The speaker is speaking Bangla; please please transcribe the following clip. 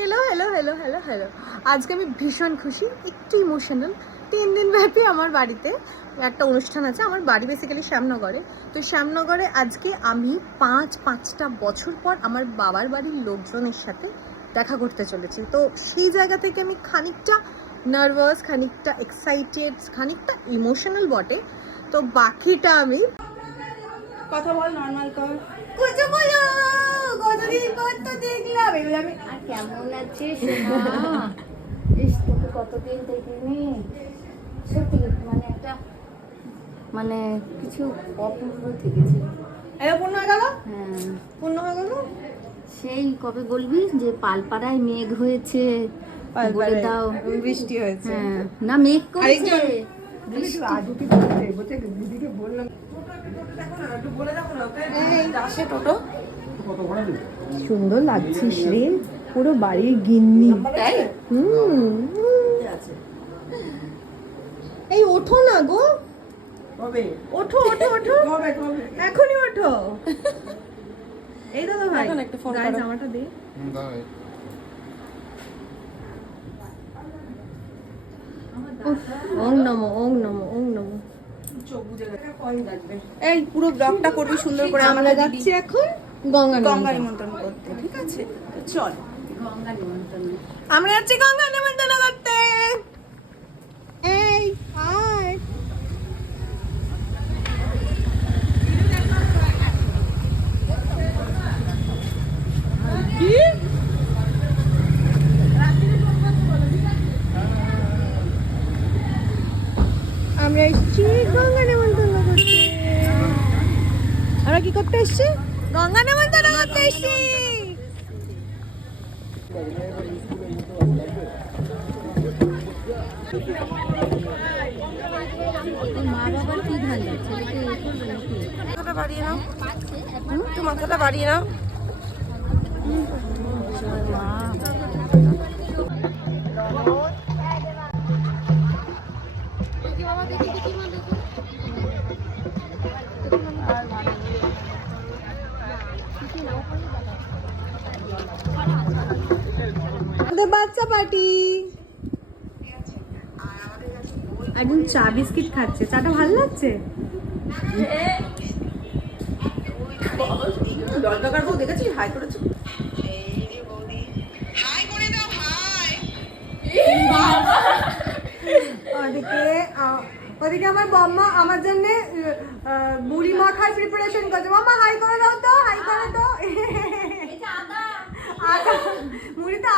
Hello hello hello hello hello আজকে আমি ভীষণ খুশি, একটু ইমোশনাল। 3 দিন ব্যাপী আমার বাড়িতে একটা অনুষ্ঠান আছে। আমার বাড়ি বেসিক্যালি শ্যামনগরে। তো শ্যামনগরে আজকে আমি পাঁচটা বছর পর আমার বাবার বাড়ির লোকজনের সাথে দেখা করতে চলেছি। তো সেই জায়গা থেকে আমি খানিকটা নার্ভাস, খানিকটা এক্সাইটেড, খানিকটা ইমোশনাল বটে। তো বাকিটা আমি কথা বল, নর্মাল কর। কিছু বলো, কতদিন পর তো দেখলাম। এগুলো আমি আর কেমন আছিস সোনা? ইস, তোকে কতদিন দেখিনি। সত্যি মানে একটা মানে কিছু অপূর্ব থেকেছে। এটা পূর্ণ হয়ে গেল, হ্যাঁ, পূর্ণ হয়ে গেল। সেই কবে বলবি যে পালপাড়ায় মেঘ হয়েছে, বলে দাও। বৃষ্টি হয়েছে। হ্যাঁ, না মেঘ করেছে। সুন্দর লাগছিস রে, পুরো বাড়ির গিন্নি। এই ওঠো না গো, ওঠো ওঠো ওঠো, এখনই ওঠো। এই দাদা ভাই, গায়ে জামাটা দে। ওং নমো, ওং নমো, ওং নমো। এই পুরো ব্লগটা করবি সুন্দর করে। আমরা যাচ্ছি এখন গঙ্গা গঙ্গা নিমন্ত্রণ করতে, ঠিক আছে? তো চল, গঙ্গা নিমন্ত্রণ। আমরা যাচ্ছি গঙ্গা নিমন্ত্রণ করতে। এই আয়, কি আমরা এসেছি গঙ্গা নিমন্ত্রণ করতে। আমরা কি করতে এসেছি? গঙ্গা নিমন্ত্রণ করতে এসেছি। মা বাবার কি ধান্দা? ছেলেকে এ করবে নাকি? মাথাটা বাড়িয়ে নাও, একটু মাথাটা বাড়িয়ে নাও। আমাদের বাচ্চা পার্টি। একদম চা বিস্কিট খাচ্ছে। চাটা ভালো লাগছে? দরকার বউ দেখেছিস হাই করেছে। ওদিকে আমার বম্মা আমার জন্য মুড়ি মাখার প্রিপারেশন করছে। মামা হাই করে দাও তো, হাই করে দাও। আদা মুড়ি তো